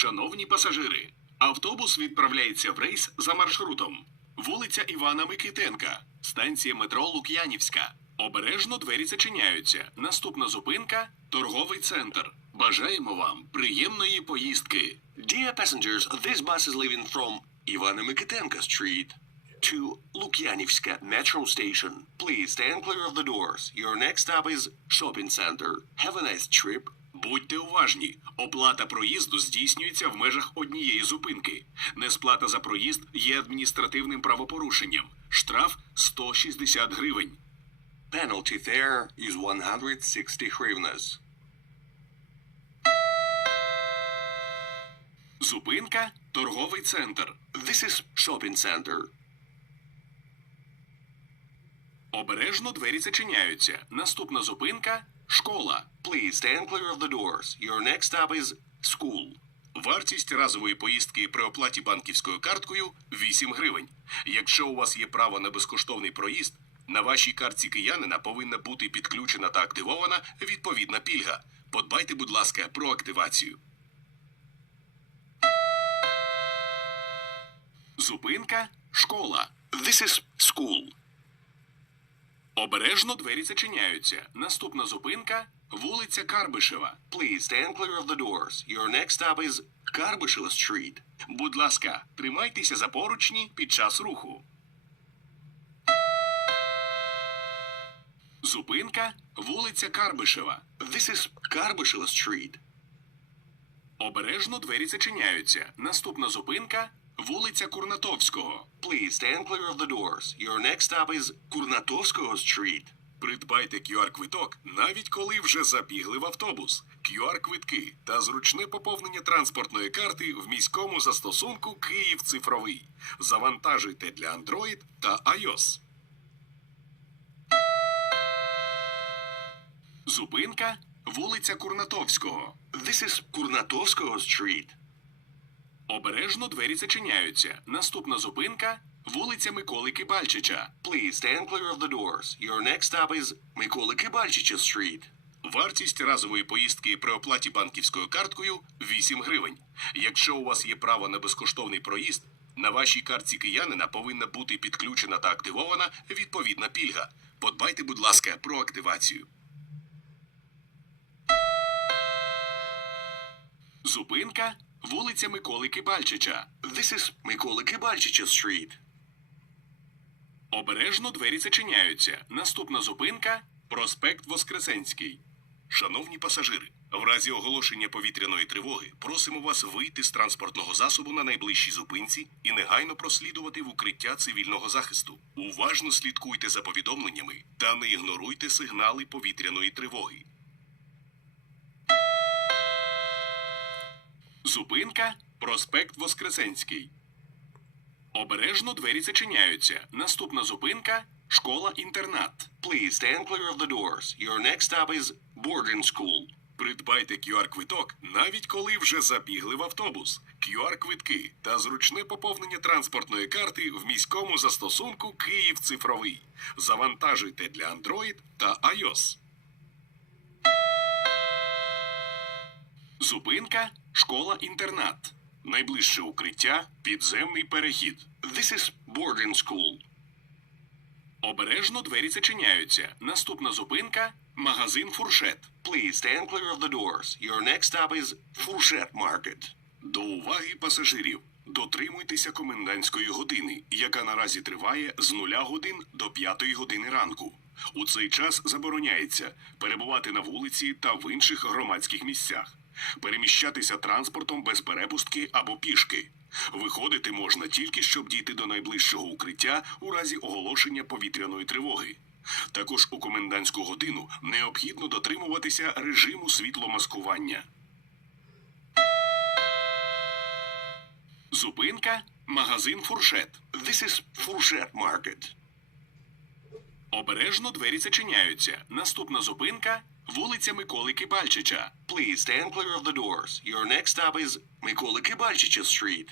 Шановні пасажири, автобус відправляється в рейс за маршрутом. Вулиця Івана Микитенка, станція метро Лук'янівська. Обережно двері зачиняються. Наступна зупинка торговий центр. Бажаємо вам приємної поїздки. Dear passengers, this bus is leaving from Ivana Mikitenka Street to Lukyanivska Metro Station. Please stand clear of the doors. Your next stop is Shopping Center. Have a nice trip. Будьте уважні, оплата проїзду здійснюється в межах однієї зупинки. Несплата за проїзд є адміністративним правопорушенням. Штраф 160 гривень. Penalty fare is 160 hryvnias. Зупинка торговий центр. This is Shopping Center. Обережно двері зачиняються. Наступна зупинка школа. Please stand clear of the doors. Your next stop is school. Вартість разової поїздки при оплаті банківською карткою 8 гривень. Якщо у вас є право на безкоштовний проїзд, на вашій картці киянина повинна бути підключена та активована відповідна пільга. Подбайте, будь ласка, про активацію. Зупинка школа. This is school. Обережно двері зачиняються. Наступна зупинка вулиця Карбишева. Please stand clear of the doors. Your next stop is Karbasheva Street. Будь ласка, тримайтеся за поручні під час руху. Зупинка вулиця Карбишева. This is Karbasheva Street. Обережно двері зачиняються. Наступна зупинка вулиця Курнатовського. Please stand clear of the doors. Your next stop is Kurnatovskoye Street. Придбайте QR-квиток, навіть коли вже забігли в автобус. QR-квитки та зручне поповнення транспортної карти в міському застосунку Київ цифровий. Завантажуйте для Android та iOS. Зупинка вулиця Курнатовського. This is Kurnatovskoye Street. Обережно двері зачиняються. Наступна зупинка вулиця Миколи Кибальчича. Please stand clear of the doors. Your next stop is Mykola Kibalchicha Street. Вартість разової поїздки при оплаті банківською карткою 8 гривень. Якщо у вас є право на безкоштовний проїзд, на вашій картці киянина повинна бути підключена та активована відповідна пільга. Подбайте, будь ласка, про активацію. Зупинка вулиця Миколи Кибальчича. This is Mykola Kibalchicha Street. Обережно двері зачиняються. Наступна зупинка проспект Воскресенський. Шановні пасажири, в разі оголошення повітряної тривоги просимо вас вийти з транспортного засобу на найближчій зупинці і негайно прослідувати в укриття цивільного захисту. Уважно слідкуйте за повідомленнями та не ігноруйте сигнали повітряної тривоги. Зупинка проспект Воскресенський. Обережно двері зачиняються. Наступна зупинка школа-інтернат. Please stand clear of the doors. Your next stop is boarding school. Придбайте QR-квиток, навіть коли вже забігли в автобус. QR-квитки та зручне поповнення транспортної карти в міському застосунку Київ цифровий. Завантажуйте для Android та iOS. Зупинка школа-інтернат. Найближче укриття підземний перехід. This is boarding school. Обережно двері зачиняються. Наступна зупинка магазин фуршет. Please stand clear of the doors. Your next stop is Fourchette Market. До уваги пасажирів. Дотримуйтеся комендантської години, яка наразі триває з 0 годин до 5 години ранку. У цей час забороняється перебувати на вулиці та в інших громадських місцях, переміщатися транспортом без перепустки або пішки. Виходити можна тільки щоб дійти до найближчого укриття у разі оголошення повітряної тривоги. Також у комендантську годину необхідно дотримуватися режиму світломаскування. Зупинка магазин фуршет. This is Fourchette Market. Обережно двері зачиняються. Наступна зупинка вулиця Миколи Кибальчича. Please stand clear of the doors. Your next stop is Mykola Kibalchicha Street.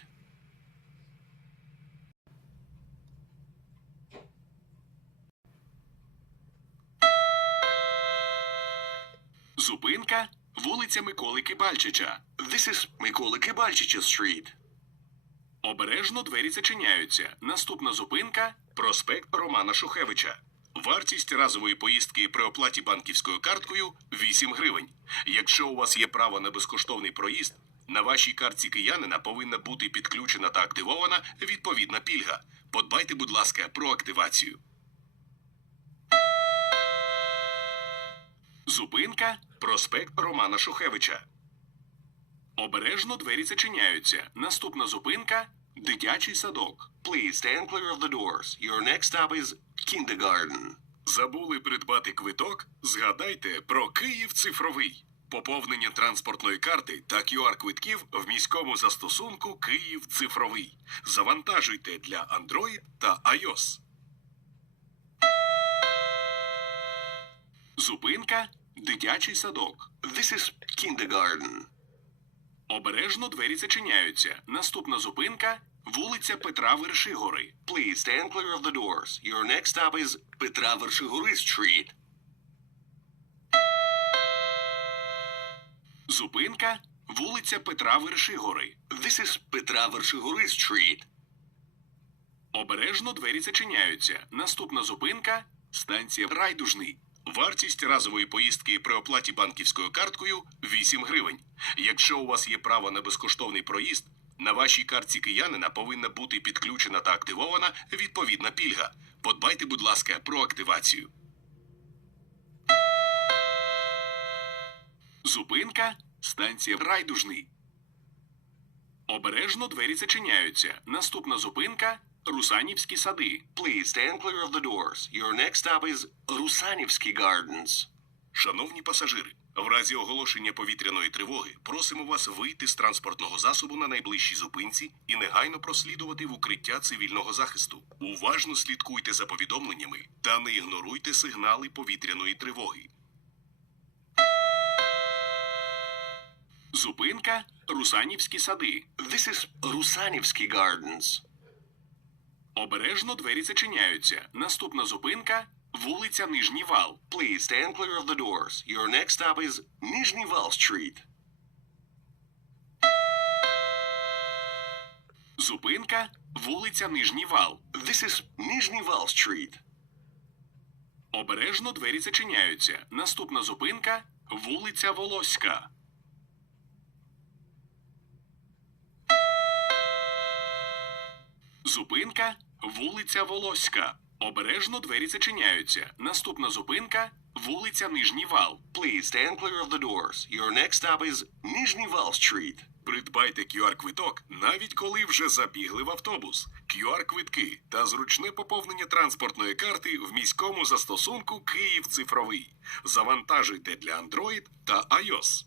Зупинка вулиця Миколи Кибальчича. This is Mikola Kibalchicha Street. Обережно двері зачиняються. Наступна зупинка проспект Романа Шухевича. Вартість разової поїздки при оплаті банківською карткою 8 гривень. Якщо у вас є право на безкоштовний проїзд, на вашій картці киянина повинна бути підключена та активована відповідна пільга. Подбайте, будь ласка, про активацію. Зупинка проспект Романа Шухевича. Обережно двері зачиняються. Наступна зупинка дитячий садок. Please stand clear of the doors. Your next stop is kindergarten. Забули придбати квиток? Згадайте про Київ цифровий. Поповнення транспортної карти та QR-квитків в міському застосунку Київ цифровий. Завантажуйте для Android та iOS. Зупинка дитячий садок. This is kindergarten. Обережно двері зачиняються. Наступна зупинка вулиця Петра Вершигори. Please stand clear of the doors. Your next stop is Petra Vershigori Street. Зупинка вулиця Петра Вершигори. This is Petra Vershigori Street. Обережно двері зачиняються. Наступна зупинка станція Райдужний. Вартість разової поїздки при оплаті банківською карткою 8 гривень. Якщо у вас є право на безкоштовний проїзд, на вашій картці киянина повинна бути підключена та активована відповідна пільга. Подбайте, будь ласка, про активацію. Зупинка станція Райдужний. Обережно двері зачиняються. Наступна зупинка Русанівські сади. Please stand clear of the doors. Your next stop is Rusanivsky Gardens. Шановні пасажири, в разі оголошення повітряної тривоги просимо вас вийти з транспортного засобу на найближчій зупинці і негайно прослідувати в укриття цивільного захисту. Уважно слідкуйте за повідомленнями та не ігноруйте сигнали повітряної тривоги. Зупинка Русанівські сади. This is Rusanivsky Gardens. Обережно двері зачиняються. Наступна зупинка вулиця Нижній Вал. Please stand clear of the doors. Your next stop is Nizhny Val Street. Зупинка вулиця Нижній Вал. This is Nizhny Val Street. Обережно двері зачиняються. Наступна зупинка вулиця Волоська. Зупинка вулиця Волоська. Обережно двері зачиняються. Наступна зупинка вулиця Нижній Вал. Please stand clear of the doors. Your next stop is Nizhny Val Street. Придбайте QR-квиток, навіть коли вже забігли в автобус. QR-квитки та зручне поповнення транспортної карти в міському застосунку Київ цифровий. Завантажуйте для Android та iOS.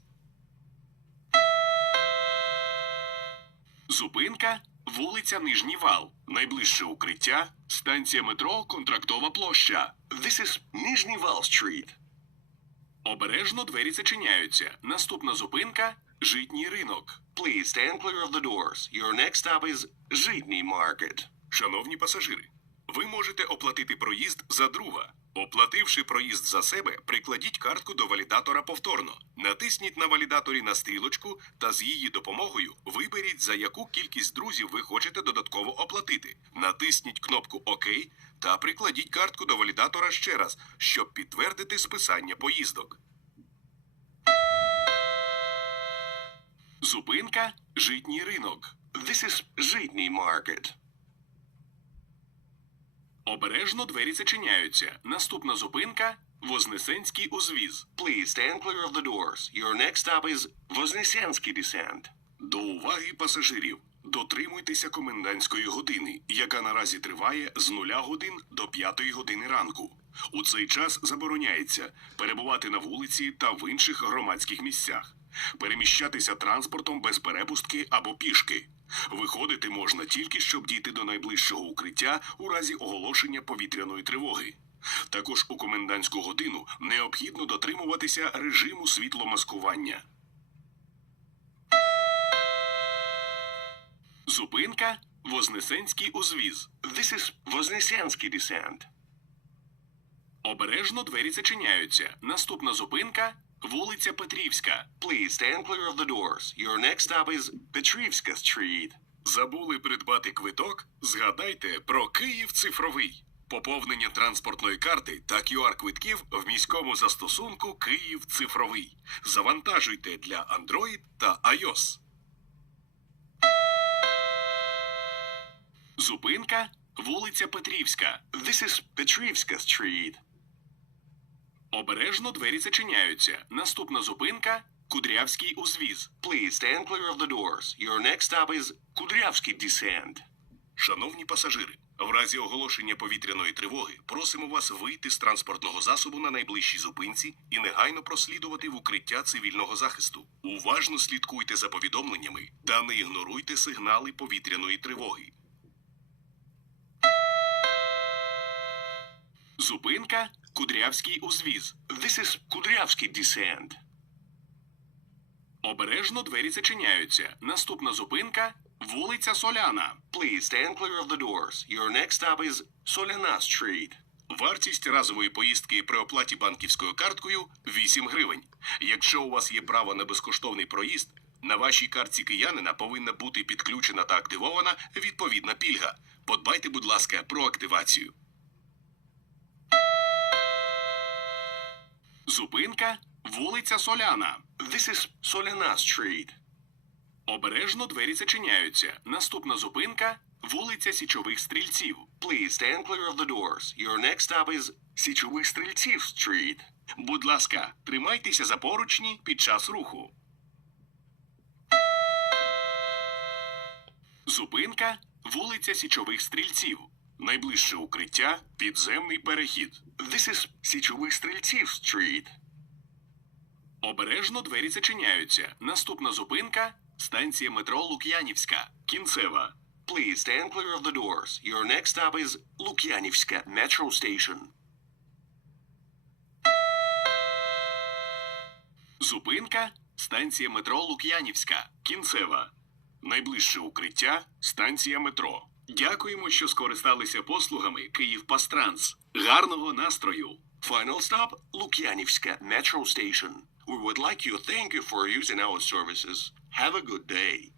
Зупинка вулиця Нижній Вал. Найближче укриття станція метро Контрактова площа. This is Nizhny Val Street. Обережно двері зачиняються. Наступна зупинка житній ринок. Please stand clear of the doors. Your next stop is Zhitny Market. Шановні пасажири, ви можете оплатити проїзд за друга. Оплативши проїзд за себе, прикладіть картку до валідатора повторно. Натисніть на валідаторі на стрілочку та з її допомогою виберіть, за яку кількість друзів ви хочете додатково оплатити. Натисніть кнопку ОК та прикладіть картку до валідатора ще раз, щоб підтвердити списання поїздок. Зупинка житній ринок. This is Zhitny Market. Обережно двері зачиняються. Наступна зупинка Вознесенський узвіз. Please stand clear of the doors. Your next stop is Voznesensky Descent. До уваги пасажирів. Дотримуйтеся комендантської години, яка наразі триває з 0 годин до 5 години ранку. У цей час забороняється перебувати на вулиці та в інших громадських місцях, переміщатися транспортом без перепустки або пішки. Виходити можна тільки щоб дійти до найближчого укриття у разі оголошення повітряної тривоги. Також у комендантську годину необхідно дотримуватися режиму світломаскування. Зупинка Вознесенський узвіз. This is Voznesensky Descent. Обережно двері зачиняються. Наступна зупинка вулиця Петрівська. Please stand clear of the doors. Your next stop is Petrivska Street. Забули придбати квиток? Згадайте про Київ цифровий. Поповнення транспортної карти та QR-квитків в міському застосунку Київ цифровий. Завантажуйте для Android та iOS. Зупинка вулиця Петрівська. This is Petrivska Street. Обережно двері зачиняються. Наступна зупинка Кудрявський узвіз. Please stand clear of the doors. Your next stop is Kudryavsky Descent. Шановні пасажири, в разі оголошення повітряної тривоги просимо вас вийти з транспортного засобу на найближчій зупинці і негайно прослідувати в укриття цивільного захисту. Уважно слідкуйте за повідомленнями та не ігноруйте сигнали повітряної тривоги. Зупинка Кудрявський узвіз. This is Kudryavsky Descent. Обережно двері зачиняються. Наступна зупинка вулиця Соляна. Please stand clear of the doors. Your next stop is Solana Street. Вартість разової поїздки при оплаті банківською карткою 8 гривень. Якщо у вас є право на безкоштовний проїзд, на вашій картці киянина повинна бути підключена та активована відповідна пільга. Подбайте, будь ласка, про активацію. Зупинка вулиця Соляна. This is Solana Street. Обережно двері зачиняються. Наступна зупинка вулиця Січових стрільців. Please stand clear of the doors. Your next stop is Січових Стрільців Street. Будь ласка, тримайтеся за поручні під час руху. Зупинка вулиця Січових стрільців. Найближче укриття підземний перехід. This is Січових Стрільців Street. Обережно двері зачиняються. Наступна зупинка станція метро Лук'янівська. Кінцева. Please stand clear of the doors. Your next stop is Лук'янівська Metro Station. Зупинка станція метро Лук'янівська. Кінцева. Найближче укриття станція метро. Дякуємо, що скористалися послугами Київпастранс. Гарного настрою! Final stop, Лук'янівська Metro Station. We would like you to thank you for using our services. Have a good day.